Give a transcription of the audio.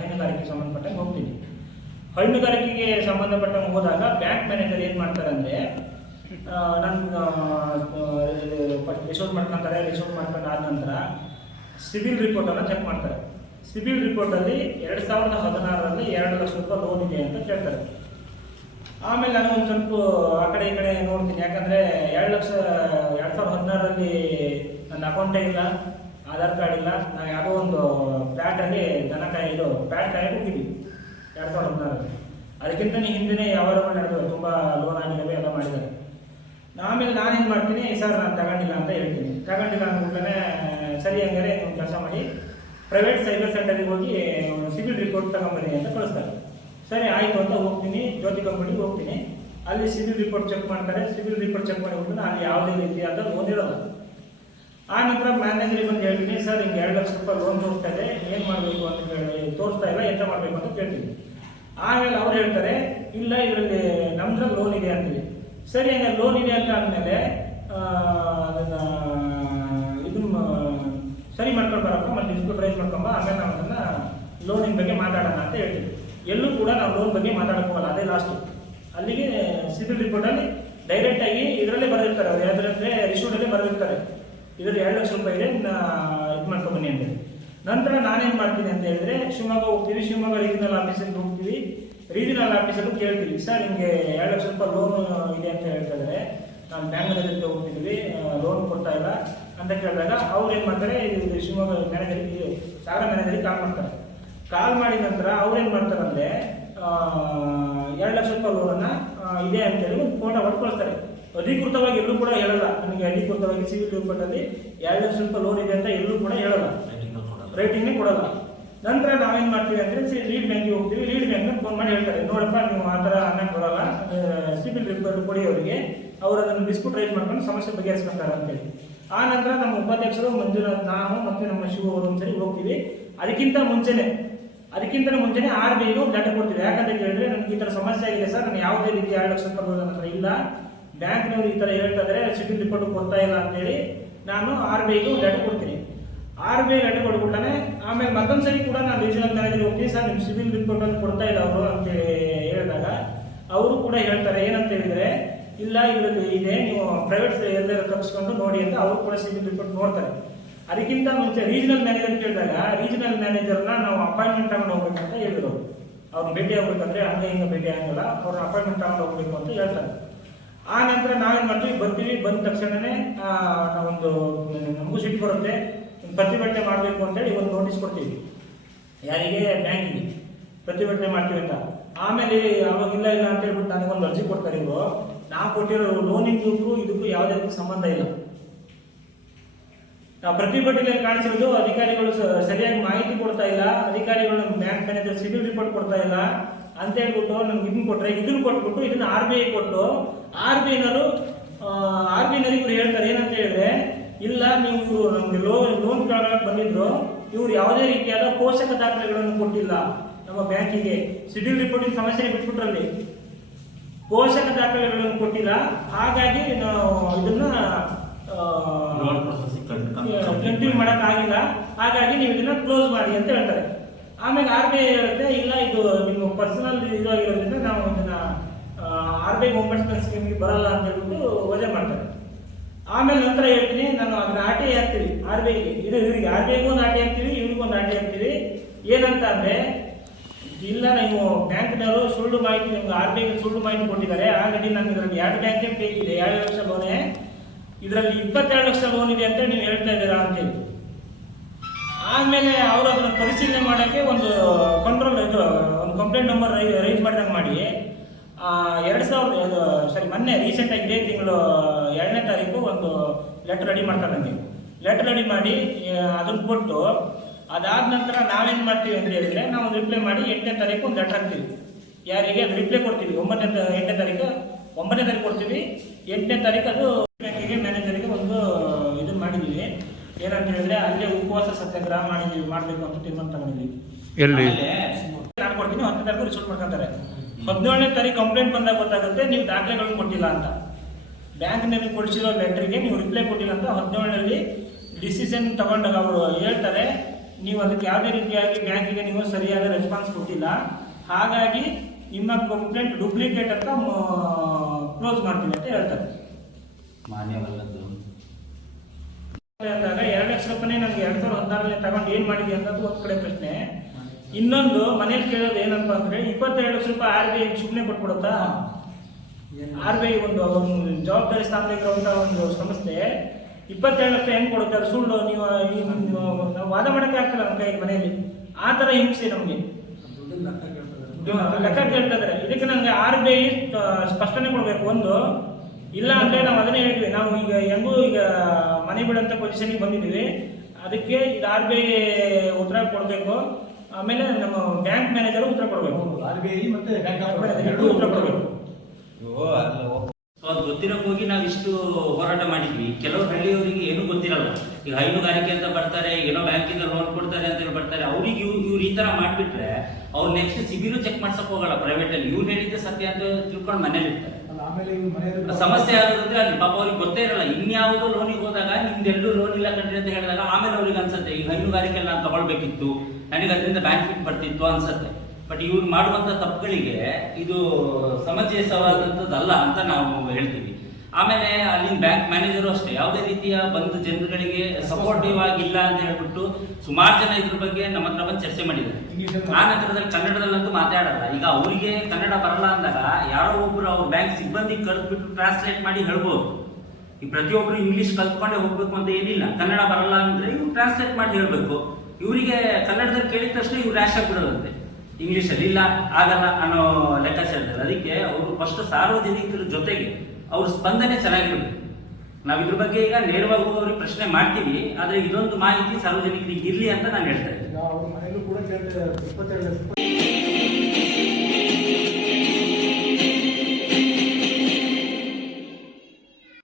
ಹೈನುಗಾರಿಕೆಗೆ ಸಂಬಂಧಪಟ್ಟಂಗೆ ಹೋಗ್ತೀನಿ. ಹೈನುಗಾರಿಕೆಗೆ ಸಂಬಂಧಪಟ್ಟಂಗೆ ಹೋದಾಗ ಬ್ಯಾಂಕ್ ಮ್ಯಾನೇಜರ್ ಏನು ಮಾಡ್ತಾರೆ ಅಂದರೆ, ನನ್ನ ರಿಸೋರ್ಟ್ ಮಾಡ್ಕೊತಾರೆ. ರಿಸೋರ್ಟ್ ಮಾಡ್ಕೊಂಡು ಆದ ನಂತರ ಸಿಬಿಲ್ ರಿಪೋರ್ಟನ್ನು ಚೆಕ್ ಮಾಡ್ತಾರೆ. ಸಿಬಿಲ್ ರಿಪೋರ್ಟಲ್ಲಿ 2016ರಲ್ಲಿ 2 ಲಕ್ಷ ರೂಪಾಯಿ ಲೋನ್ ಇದೆ ಅಂತ ಕೇಳ್ತಾರೆ. ಆಮೇಲೆ ನಾನು ಒಂದು ಸ್ವಲ್ಪ ಆ ಕಡೆ ಈ ಕಡೆ ನೋಡ್ತೀನಿ. ಯಾಕಂದರೆ 2016ರಲ್ಲಿ ನನ್ನ ಅಕೌಂಟೇ ಇಲ್ಲ, ಆಧಾರ್ ಕಾರ್ಡ್ ಇಲ್ಲ. ನಾವು ಯಾವುದೋ ಒಂದು ಪ್ಯಾಟಲ್ಲಿ ಪ್ಯಾಟ್ ಕಾಯಕ್ಕೆ ಹೋಗಿದ್ವಿ 2016ರಲ್ಲಿ. ಅದಕ್ಕಿಂತ ಹಿಂದಿನೇ ಯಾವಾಗ ನಡೆದು ತುಂಬ ಲೋನ್ ಆಗಿದ್ದಾವೆ, ಎಲ್ಲ ಮಾಡಿದ್ದಾರೆ. ಆಮೇಲೆ ನಾನೇನು ಮಾಡ್ತೀನಿ, ಸರ್ ನಾನು ತಗೊಂಡಿಲ್ಲ ಅಂತ ಹೇಳ್ತೀನಿ. ತಗೊಂಡಿಲ್ಲ ಅಂದ್ಬಿಟ್ಲೇ ಸರಿ, ಹಂಗಾರೆ ನೀವು ಕೆಲಸ ಮಾಡಿ ಪ್ರೈವೇಟ್ ಸೈಬರ್ ಸೆಂಟರಿಗೆ ಹೋಗಿ ಸಿಬಿಲ್ ರಿಪೋರ್ಟ್ ತಗೊಂಬನ್ನಿ ಅಂತ ಕಳಿಸ್ತಾರೆ. ಸರಿ ಆಯಿತು ಅಂತ ಹೋಗ್ತೀನಿ, ಜ್ಯೋತಿ ಕಂಪನಿಗೆ ಹೋಗ್ತೀನಿ. ಅಲ್ಲಿ ಸಿಬಿಲ್ ರಿಪೋರ್ಟ್ ಚೆಕ್ ಮಾಡ್ತಾರೆ. ಸಿಬಿಲ್ ರಿಪೋರ್ಟ್ ಚೆಕ್ ಮಾಡಿ ಹೋಗ್ತೀನಿ, ಅಲ್ಲಿ ಯಾವುದೇ ರೀತಿಯಾದ ಲೋನ್ ಇರೋಲ್ಲ. ಆ ನಂತರ ಮ್ಯಾನೇಜರಿಗೆ ಬಂದು ಹೇಳ್ತೀನಿ, ಸರ್ ಹಿಂಗೆ 2 ಲಕ್ಷ ರೂಪಾಯಿ ಲೋನ್ ತೋರಿಸ್ತಾ ಇದೆ, ಏನು ಮಾಡಬೇಕು ಅಂತ ಹೇಳಿ ತೋರಿಸ್ತಾ ಇಲ್ಲ, ಎಂತ ಮಾಡಬೇಕು ಅಂತ ಕೇಳ್ತೀನಿ. ಆಮೇಲೆ ಅವ್ರು ಹೇಳ್ತಾರೆ, ಇಲ್ಲ ಇದರಲ್ಲಿ ನಮ್ದ್ರಲ್ಲಿ ಲೋನ್ ಇದೆ ಅಂತೀವಿ. ಸರಿ, ಹಂಗೆ ಲೋನ್ ಇದೆ ಅಂತ ಆದಮೇಲೆ ಅದನ್ನು ಇದನ್ನು ಸರಿ ಮಾಡ್ಕೊಂಡು ಬರಪ್ಪ, ಮತ್ತು ಡಿಸ್ಪ್ಯೂಟ್ ರೈಸ್ ಮಾಡ್ಕೊಂಬ, ಆಮೇಲೆ ನಾವು ಅದನ್ನು ಲೋನಿನ ಬಗ್ಗೆ ಮಾತಾಡೋಣ ಅಂತ ಹೇಳ್ತೀವಿ. ಎಲ್ಲೂ ಕೂಡ ನಾವು ಲೋನ್ ಬಗ್ಗೆ ಮಾತಾಡೋಕ್ಕೋಗಲ್ಲ, ಅದೇ ಲಾಸ್ಟು. ಅಲ್ಲಿಗೆ ಸಿಬಿಲ್ ರಿಪೋರ್ಟಲ್ಲಿ ಡೈರೆಕ್ಟಾಗಿ ಇದರಲ್ಲೇ ಬರೆದಿರ್ತಾರೆ. ಅವ್ರು ಯಾವುದಂದರೆ ರಿಸೋರ್ಟಲ್ಲೇ ಬರೆದಿರ್ತಾರೆ, ಇದರಲ್ಲಿ 2 ಲಕ್ಷ ರೂಪಾಯಿ ಇದೆ, ಇದು ಮಾಡ್ಕೊಂಬನ್ನಿ ಅಂತೇಳಿ. ನಂತರ ನಾನೇನು ಮಾಡ್ತೀನಿ ಅಂತ ಹೇಳಿದ್ರೆ, ಶಿವಮೊಗ್ಗ ಹೋಗ್ತೀವಿ. ಶಿವಮೊಗ್ಗ ರೀಜನಲ್ ಆಫೀಸಿಗೆ ಹೋಗ್ತೀವಿ. ರೀಜನಲ್ ಆಫೀಸಲ್ಲೂ ಕೇಳ್ತೀವಿ, ಸರ್ ನಿಮಗೆ 2 ಲಕ್ಷ ರೂಪಾಯಿ ಲೋನ್ ಇದೆ ಅಂತ ಹೇಳ್ತಿದ್ದಾರೆ, ನಾನು ಬ್ಯಾಂಕ್ ಮ್ಯಾನೇಜರ್ಗೆ ಹೋಗ್ತಿದ್ದೀವಿ, ಲೋನ್ ಕೊಡ್ತಾ ಇಲ್ಲ ಅಂತ ಕೇಳಿದಾಗ ಅವ್ರು ಏನು ಮಾಡ್ತಾರೆ, ಇದು ಶಿವಮೊಗ್ಗ ಮ್ಯಾನೇಜರಿಗೆ, ಸಾಗರ ಮ್ಯಾನೇಜರಿಗೆ ಕಾಲ್ ಮಾಡ್ತಾರೆ. ಕಾಲ್ ಮಾಡಿದ ನಂತರ ಅವ್ರು ಏನು ಮಾಡ್ತಾರೆ ಅಂದರೆ, 2 ಲಕ್ಷ ರೂಪಾಯಿ ಲೋನನ್ನು ಇದೆ ಅಂತೇಳಿ ಒಂದು ಫೋಟೋ ಹೊಟ್ಟು ಕಳಿಸ್ತಾರೆ. ಅಧಿಕೃತವಾಗಿ ಎಲ್ಲೂ ಕೂಡ ಹೇಳಲ್ಲ, ನನಗೆ ಅಧಿಕೃತವಾಗಿ ಸಿವಿಲ್ ರಿಪೋರ್ಟಲ್ಲಿ 2 ಲಕ್ಷ ರೂಪಾಯಿ ಲೋನ್ ಇದೆ ಅಂತ ಎಲ್ಲೂ ಕೂಡ ಹೇಳಲ್ಲ, ರೇಟಿಂಗ್ನೇ ಕೊಡಲ್ಲ. ನಂತರ ನಾವೇನು ಮಾಡ್ತೀವಿ ಅಂದರೆ, ಲೀಡ್ ಬ್ಯಾಂಕಿಗೆ ಹೋಗ್ತೀವಿ. ಲೀಡ್ ಬ್ಯಾಂಕ್ನ ಫೋನ್ ಮಾಡಿ ಹೇಳ್ತಾರೆ, ನೋಡಪ್ಪ ನೀವು ಆ ಥರ ಅನ್ನಕ್ಕೆ ಬರೋಲ್ಲ, ಸಿಬಿಲ್ ರಿಪೋರ್ಟ್ ಕೊಡಿ ಅವರಿಗೆ, ಅವರು ಅದನ್ನು ಡಿಸ್ಪ್ಯೂಟ್ ರೈಸ್ ಮಾಡ್ಕೊಂಡು ಸಮಸ್ಯೆ ಬಗೆಹರಿಸ್ಕೊಂತಾರೆ ಅಂತೇಳಿ. ಆ ನಂತರ ನಮ್ಮ ಉಪಾಧ್ಯಕ್ಷರು ಮಂಜುನಾಥ್, ನಾನು ಮತ್ತು ನಮ್ಮ ಶಿವ ಅವರು ಒಂದ್ಸರಿ ಹೋಗ್ತೀವಿ. ಅದಕ್ಕಿಂತ ಮುಂಚೆನೇ RBIಗೆ ಒಂದು ಲೆಟರ್ ಕೊಡ್ತೀವಿ. ಯಾಕಂತ ಕೇಳಿದ್ರೆ, ನನಗೆ ಈ ಥರ ಸಮಸ್ಯೆ ಆಗಿದೆ ಸರ್, ನಾನು ಯಾವುದೇ ರೀತಿ 2 ಲಕ್ಷ ರೂಪಾಯಿ ನನ್ನ ಹತ್ರ ಇಲ್ಲ, ಬ್ಯಾಂಕ್ನವರು ಈ ಥರ ಹೇಳ್ತಾ ಇದ್ದಾರೆ, ಸಿಬಿಲ್ ರಿಪೋರ್ಟ್ ಕೊಡ್ತಾ ಇಲ್ಲ ಅಂತೇಳಿ ನಾನು RBIಗೆ ಒಂದು ಲೆಟರ್ ಕೊಡ್ತೀನಿ. RBI ಲೆಟರ್ ಕೊಟ್ಬಿಟ್ಟಾನೆ. ಆಮೇಲೆ ಮತ್ತೊಂದು ಸರಿ ಕೂಡ ನಾನು ರೀಜನಲ್ ಮ್ಯಾನೇಜರ್ ಹೋಗ್ತೀನಿ, ಸರ್ ನಿಮ್ಮ ಸಿಬಿಲ್ ರಿಪೋರ್ಟಲ್ಲಿ ಕೊಡ್ತಾ ಇಲ್ಲ ಅವರು ಅಂತೇಳಿ ಹೇಳಿದಾಗ ಅವರು ಕೂಡ ಹೇಳ್ತಾರೆ, ಏನಂತ ಹೇಳಿದರೆ, ಇಲ್ಲ ಇದರಲ್ಲಿ ಇದೆ, ನೀವು ಪ್ರೈವೇಟ್ ಎಲ್ಲರೂ ತಪ್ಪಿಸ್ಕೊಂಡು ನೋಡಿ ಅಂತ ಅವರು ಕೂಡ ಸಿಬಿಲ್ ರಿಪೋರ್ಟ್ ನೋಡ್ತಾರೆ. ಅದಕ್ಕಿಂತ ಮುಂಚೆ ರೀಜನಲ್ ಮ್ಯಾನೇಜರ್ ಕೇಳಿದಾಗ, ರೀಜನಲ್ ಮ್ಯಾನೇಜರ್ನ ನಾವು ಅಪಾಯಿಂಟ್ಮೆಂಟ್ ತಗೊಂಡು ಹೋಗ್ಬೇಕಂತ ಹೇಳಿದ್ರು. ಅವ್ರನ್ನ ಭೇಟಿ ಆಗ್ಬೇಕಂದ್ರೆ ಹಂಗೆ ಹಿಂಗೆ ಭೇಟಿ ಆಗಲ್ಲ, ಅವ್ರನ್ನ ಅಪಾಯಿಂಟ್ಮೆಂಟ್ ತಗೊಂಡು ಹೋಗ್ಬೇಕು ಅಂತ ಹೇಳ್ತಾರೆ. ಆ ನಂತರ ನಾವೇನು ಮಾಡ್ತೀವಿ, ಬರ್ತೀವಿ. ಬಂದ ತಕ್ಷಣವೇ ನಾವೊಂದು, ನಮಗೂ ಸಿಟ್ಟು ಬರುತ್ತೆ, ಪ್ರತಿಭಟನೆ ಮಾಡಬೇಕು ಅಂತೇಳಿ ಒಂದು ನೋಟಿಸ್ ಕೊಡ್ತೀವಿ. ಯಾರಿಗೆ? ಬ್ಯಾಂಕಿಗೆ ಪ್ರತಿಭಟನೆ ಮಾಡ್ತೀವಿ ಅಂತ. ಆಮೇಲೆ ಅವಾಗ ಇಲ್ಲ ಅಂತ ಹೇಳ್ಬಿಟ್ಟು ನನಗೊಂದು ಅರ್ಜಿ ಕೊಡ್ತಾರೆ. ಇವರು ನಾವು ಕೊಟ್ಟಿರೋ ಲೋನಿಂಗೂ ಇದಕ್ಕೂ ಯಾವುದೇ ರೀತಿ ಸಂಬಂಧ ಇಲ್ಲ. ನಾವು ಪ್ರತಿಭಟನೆಯಲ್ಲಿ ಕಾಣಿಸಿರೋದು ಅಧಿಕಾರಿಗಳು ಸರಿಯಾಗಿ ಮಾಹಿತಿ ಕೊಡ್ತಾ ಇಲ್ಲ, ಅಧಿಕಾರಿಗಳು ಬ್ಯಾಂಕ್ ಮ್ಯಾನೇಜರ್ ಸಿಬಿಲ್ ರಿಪೋರ್ಟ್ ಕೊಡ್ತಾ ಇಲ್ಲ ಅಂತ ಹೇಳ್ಬಿಟ್ಟು ನಮ್ಗೆ ಇದನ್ನು ಕೊಟ್ಟರೆ, ಇದನ್ನು ಕೊಟ್ಬಿಟ್ಟು ಇದನ್ನ RBI ಕೊಟ್ಟು RBIನವರು ಇವ್ರು ಹೇಳ್ತಾರೆ, ಏನಂತ ಹೇಳಿದ್ರೆ, ಇಲ್ಲ ನೀವು ನಮಗೆ ಲೋನ್ ಕೇಳಕ್ಕೆ ಬಂದಿದ್ರು, ಇವ್ರು ಯಾವುದೇ ರೀತಿಯಾದ ಪೋಷಕ ದಾಖಲೆಗಳನ್ನು ಕೊಟ್ಟಿಲ್ಲ ನಮ್ಮ ಬ್ಯಾಂಕಿಗೆ. ಸಿಬಿಲ್ ರಿಪೋರ್ಟಿನ ಸಮಸ್ಯೆ ಬಿಟ್ಬಿಟ್ರಲ್ಲಿ ಪೋಷಕ ದಾಖಲೆಗಳನ್ನು ಕೊಟ್ಟಿಲ್ಲ, ಹಾಗಾಗಿ ನಾವು ಇದನ್ನ ಕಂಟಿನ್ಯೂ ಮಾಡೋಕ್ಕಾಗಿಲ್ಲ, ಹಾಗಾಗಿ ನೀವು ಇದನ್ನ ಕ್ಲೋಸ್ ಮಾಡಿ ಅಂತ ಹೇಳ್ತಾರೆ. ಆಮೇಲೆ RBI ಹೇಳುತ್ತೆ, ಇಲ್ಲ ಇದು ನಿಮ್ಮ ಪರ್ಸನಲ್ ಇದಾಗಿರೋದ್ರಿಂದ ನಾವು ಇದನ್ನ RBI ಒಂಬಟ್ಸ್ಮನ್ ಸ್ಕೀಮ್ಗೆ ಬರಲ್ಲ ಅಂತ ಹೇಳ್ಬಿಟ್ಟು ವಜಾ ಮಾಡ್ತಾರೆ. ಆಮೇಲೆ ನಂತರ ಹೇಳ್ತೀನಿ, ನಾನು ಅದನ್ನ RTI ಹಾಕ್ತೀವಿ RBIಗೆ, ಇದು ಇವರಿಗೆ RBIಗೂ ಒಂದು RTI ಹಾಕ್ತೀವಿ, ಇವ್ರಿಗೂ ಒಂದು RTI ಹಾಕ್ತೀವಿ. ಏನಂತ ಅಂದರೆ, ಇಲ್ಲ ನೀವು ಬ್ಯಾಂಕ್ನವರು ಸುಳ್ಳು ಮಾಹಿತಿ, ನಿಮ್ಗೆ RBIಗೆ ಸುಳ್ಳು ಮಾಹಿತಿ ಕೊಟ್ಟಿದ್ದಾರೆ, ಆಲ್ರೆಡಿ ನಾನು ಇದರಲ್ಲಿ 2 ಬ್ಯಾಂಕೇ ಬೇಕಿದೆ, 2 ಲಕ್ಷ ಲೋನೇ, ಇದರಲ್ಲಿ 22 ಲಕ್ಷ ಲೋನ್ ಇದೆ ಅಂತ ನೀವು ಹೇಳ್ತಾ ಇದ್ದೀರಾ ಅಂತೇಳಿ. ಆಮೇಲೆ ಅವರು ಅದನ್ನು ಪರಿಶೀಲನೆ ಮಾಡೋಕ್ಕೆ ಒಂದು ಕಂಪ್ಲೇಂಟ್ ನಂಬರ್ ರೈಸ್ ಮಾಡಿದಂಗೆ ಮಾಡಿ, ಮೊನ್ನೆ ರೀಸೆಂಟಾಗಿ ಇದೇ ತಿಂಗಳು 2ನೇ ತಾರೀಕು ಒಂದು ಲೆಟರ್ ರೆಡಿ ಮಾಡ್ತಾರೆ ನನಗೆ. ಲೆಟರ್ ರೆಡಿ ಮಾಡಿ ಅದನ್ನು ಕೊಟ್ಟು, ಅದಾದ ನಂತರ ನಾವೇನು ಮಾಡ್ತೀವಿ ಅಂತ ಹೇಳಿದರೆ, ನಾವು ಒಂದು ರಿಪ್ಲೈ ಮಾಡಿ 8ನೇ ತಾರೀಕು ಒಂದು ಲೆಟರ್ ಹಾಕ್ತೀವಿ. ಯಾರಿಗೆ? ಅದು ರಿಪ್ಲೈ ಕೊಡ್ತೀವಿ. 8ನೇ ತಾರೀಕು ಕೊಡ್ತೀವಿ. 8ನೇ ತಾರೀಕು ಅದು ಬ್ಯಾಂಕಿಗೆ ಮ್ಯಾನೇಜರಿಗೆ ಒಂದು ಇದನ್ನು ಮಾಡಿದ್ದೀವಿ. ಏನಂತ ಹೇಳಿದ್ರೆ, ಅಲ್ಲೇ ಉಪವಾಸ ಸತ್ಯಾಗ್ರಹ ಮಾಡಬೇಕು ಅಂತ ತೀರ್ಮಾನ ತಗೊಂಡಿದ್ದೀವಿ. ಎಲ್ಲಿ ನಾನು ಕೊಡ್ತೀನಿ, 10ನೇ ತಾರೀಕು ರಿಸಲ್ಟ್ ಮಾಡ್ಕೊತಾರೆ. 17ನೇ ತಾರೀಕು ಕಂಪ್ಲೇಂಟ್ ಬಂದಾಗ ಗೊತ್ತಾಗುತ್ತೆ ನೀವು ದಾಖಲೆಗಳನ್ನು ಕೊಟ್ಟಿಲ್ಲ ಅಂತ. ಬ್ಯಾಂಕ್ನಲ್ಲಿ ಕೊಡಿಸಿರೋ ಲೆಟ್ರಿಗೆ ನೀವು ರಿಪ್ಲೈ ಕೊಟ್ಟಿಲ್ಲ ಅಂತ 17ರಲ್ಲಿ ಡಿಸಿಷನ್ ತಗೊಂಡಾಗ ಅವರು ಹೇಳ್ತಾರೆ, ನೀವು ಅದಕ್ಕೆ ಯಾವುದೇ ರೀತಿಯಾಗಿ ಬ್ಯಾಂಕಿಗೆ ನೀವು ಸರಿಯಾದ ರೆಸ್ಪಾನ್ಸ್ ಕೊಟ್ಟಿಲ್ಲ, ಹಾಗಾಗಿ ನಿಮ್ಮ ಕಂಪ್ಲೇಂಟ್ ಡೂಪ್ಲಿಕೇಟ್ ಅಂತ ಕ್ಲೋಸ್ ಮಾಡ್ತೀವಿ ಅಂತ ಹೇಳ್ತಾರೆ. ಮಾನ್ಯವಲ್ಲದ್ದು ಅಂದಾಗ 2 ಲಕ್ಷ ರೂಪಾಯಿ ನನಗೆ 2016 ತಗೊಂಡು ಏನು ಮಾಡಿದೆ ಅನ್ನೋದು ಒಂದು ಕಡೆ ಪ್ರಶ್ನೆ. ಇನ್ನೊಂದು ಮನೇಲಿ ಕೇಳೋದು ಏನಪ್ಪ ಅಂದ್ರೆ 22 ಲಕ್ಷ ರೂಪಾಯಿ RBI ಸುಮ್ಮನೆ ಕೊಟ್ಬಿಡುತ್ತಾ? RBI ಒಂದು ಜವಾಬ್ದಾರಿ ಸ್ಥಾನದಲ್ಲಿರುವಂತಹ ಒಂದು ಸಂಸ್ಥೆ 22 ಲಕ್ಷ ಹೆಂಗ್ ಕೊಡುತ್ತೆ? ಅದು ಸುಳ್ಳು. ನೀವು ವಾದ ಮಾಡಕ್ಕೆ ಆಗ್ತಿಲ್ಲ ನಮ್ಮ ಕೈ ಮನೆಯಲ್ಲಿ. ಆ ತರ ಹಿಂಸೆ ನಮಗೆ ಲೆಕ್ಕ ಕೇಳ್ತಿದ್ರೆ. ಇದಕ್ಕೆ ನನಗೆ RBI ಸ್ಪಷ್ಟನೆ ಕೊಡಬೇಕು. ಒಂದು ಇಲ್ಲ ಅಂದ್ರೆ ನಾವು ಅದನ್ನೇ ಹೇಳ್ತೀವಿ, ನಾವು ಈಗ ಹೆಂಗೂ ಈಗ ಮನೆ ಬಿಡಂತ ಪೊಸಿಷನ್ಗೆ ಬಂದಿದ್ದೀವಿ, ಅದಕ್ಕೆ ಈಗ RBI ಉತ್ತರ ಕೊಡಬೇಕು. ಆಮೇಲೆ ನಮ್ಮ ಬ್ಯಾಂಕ್ ಮ್ಯಾನೇಜರ್ ಉತ್ತರ ಕೊಡಬೇಕು, RBI ಮತ್ತೆ ಬ್ಯಾಂಕ್ ಎರಡೂ ಉತ್ತರ ಕೊಡಬೇಕು. ಅದು ಗೊತ್ತಿರೋಕೆ ಹೋಗಿ ನಾವು ಇಷ್ಟು ಹೋರಾಟ ಮಾಡಿದ್ವಿ. ಕೆಲವು ಹಳ್ಳಿಯವರಿಗೆ ಏನೂ ಗೊತ್ತಿರಲ್ಲ. ಈಗ ಹೈನುಗಾರಿಕೆ ಅಂತ ಬರ್ತಾರೆ, ಏನೋ ಬ್ಯಾಂಕಿಂದ ಲೋನ್ ಕೊಡ್ತಾರೆ ಅಂತ ಹೇಳಿ ಬರ್ತಾರೆ. ಅವ್ರಿಗೆ ಇವ್ರು ಈ ತರ ಮಾಡ್ಬಿಟ್ರೆ ಅವ್ರು ನೆಕ್ಸ್ಟ್ ಸಿಬಿಲು ಚೆಕ್ ಮಾಡ್ಸಕ್ ಹೋಗಲ್ಲ ಪ್ರೈವೇಟ್ ಅಲ್ಲಿ. ಇವ್ರು ಹೇಳಿದ್ದೆ ಸತ್ಯ ಅಂತ ತಿಳ್ಕೊಂಡು ಮನೇಲಿ ಇರ್ತಾರೆ. ಸಮಸ್ಯೆ ಆಗೋದಂದ್ರೆ ಅಲ್ಲಿ ಪಾಪ ಅವ್ರಿಗೆ ಗೊತ್ತೇ ಇರಲ್ಲ. ಇನ್ಯಾವುದೋ ಲೋನಿಗೆ ಹೋದಾಗ ನಿಮ್ದೆಲ್ಲೂ ಲೋನ್ ಇಲ್ಲ ಕಂಡ್ರಿ ಅಂತ ಹೇಳಿದಾಗ ಆಮೇಲೆ ಅವ್ರಿಗೆ ಅನ್ಸುತ್ತೆ ಈಗ ಹೈನುಗಾರಿಕೆ ನಾನು ತಗೊಳ್ಬೇಕಿತ್ತು, ನನಗೆ ಅದರಿಂದ ಬೆನಿಫಿಟ್ ಬರ್ತಿತ್ತು ಅನ್ಸುತ್ತೆ. ಬಟ್ ಇವ್ರು ಮಾಡುವಂತ ತಪ್ಪುಗಳಿಗೆ ಇದು ಸಮಂಜಸವಾದಂಥದ್ದಲ್ಲ ಅಂತ ನಾವು ಹೇಳ್ತೀವಿ. ಆಮೇಲೆ ಅಲ್ಲಿನ ಬ್ಯಾಂಕ್ ಮ್ಯಾನೇಜರು ಅಷ್ಟೇ ಯಾವುದೇ ರೀತಿಯ ಬಂದು ಜನರುಗಳಿಗೆ ಸಪೋರ್ಟಿವ್ ಆಗಿಲ್ಲ ಅಂತ ಹೇಳ್ಬಿಟ್ಟು ಸುಮಾರು ಜನ ಇದ್ರ ಬಗ್ಗೆ ನಮ್ಮ ಹತ್ರ ಬಂದು ಚರ್ಚೆ ಮಾಡಿದ್ದಾರೆ. ಆ ನಂತರದಲ್ಲಿ ಕನ್ನಡದಲ್ಲಂತೂ ಮಾತಾಡಲ್ಲ. ಈಗ ಅವರಿಗೆ ಕನ್ನಡ ಬರಲ್ಲ ಅಂದಾಗ ಯಾರೋ ಒಬ್ರು ಅವ್ರ ಬ್ಯಾಂಕ್ ಸಿಬ್ಬಂದಿ ಕರೆದ್ಬಿಟ್ಟು ಟ್ರಾನ್ಸ್ಲೇಟ್ ಮಾಡಿ ಹೇಳ್ಬೋದು. ಈ ಪ್ರತಿಯೊಬ್ರು ಇಂಗ್ಲಿಷ್ ಕಲ್ತ್ಕೊಂಡೇ ಹೋಗ್ಬೇಕು ಅಂತ ಏನಿಲ್ಲ. ಕನ್ನಡ ಬರಲ್ಲ ಅಂದ್ರೆ ಇವ್ರು ಟ್ರಾನ್ಸ್ಲೇಟ್ ಮಾಡಿ ಹೇಳ್ಬೇಕು. ಇವರಿಗೆ ಕನ್ನಡದಲ್ಲಿ ಕೇಳಿದ ತಕ್ಷಣ ಇವ್ರು ರ್ಯಾಶ್ ಆಗ್ಬಿಡೋದಂತೆ, ಇಂಗ್ಲೀಷಲ್ಲಿ ಇಲ್ಲ ಆಗಲ್ಲ ಅನ್ನೋ ಲೆಕ್ಕಾಚಾರದಲ್ಲಿ. ಅದಕ್ಕೆ ಅವರು ಫಸ್ಟ್ ಸಾರ್ವಜನಿಕರ ಜೊತೆಗೆ ಅವ್ರ ಸ್ಪಂದನೆ ಚೆನ್ನಾಗಿರ್ಬೇಕು. ನಾವು ಇದ್ರ ಬಗ್ಗೆ ಈಗ ನೇರವಾಗಿ ಅವ್ರಿಗೆ ಪ್ರಶ್ನೆ ಮಾಡ್ತೀವಿ, ಆದರೆ ಇದೊಂದು ಮಾಹಿತಿ ಸಾರ್ವಜನಿಕರಿಗೆ ಇರಲಿ ಅಂತ ನಾನು ಹೇಳ್ತಾ ಇದ್ದೀನಿ.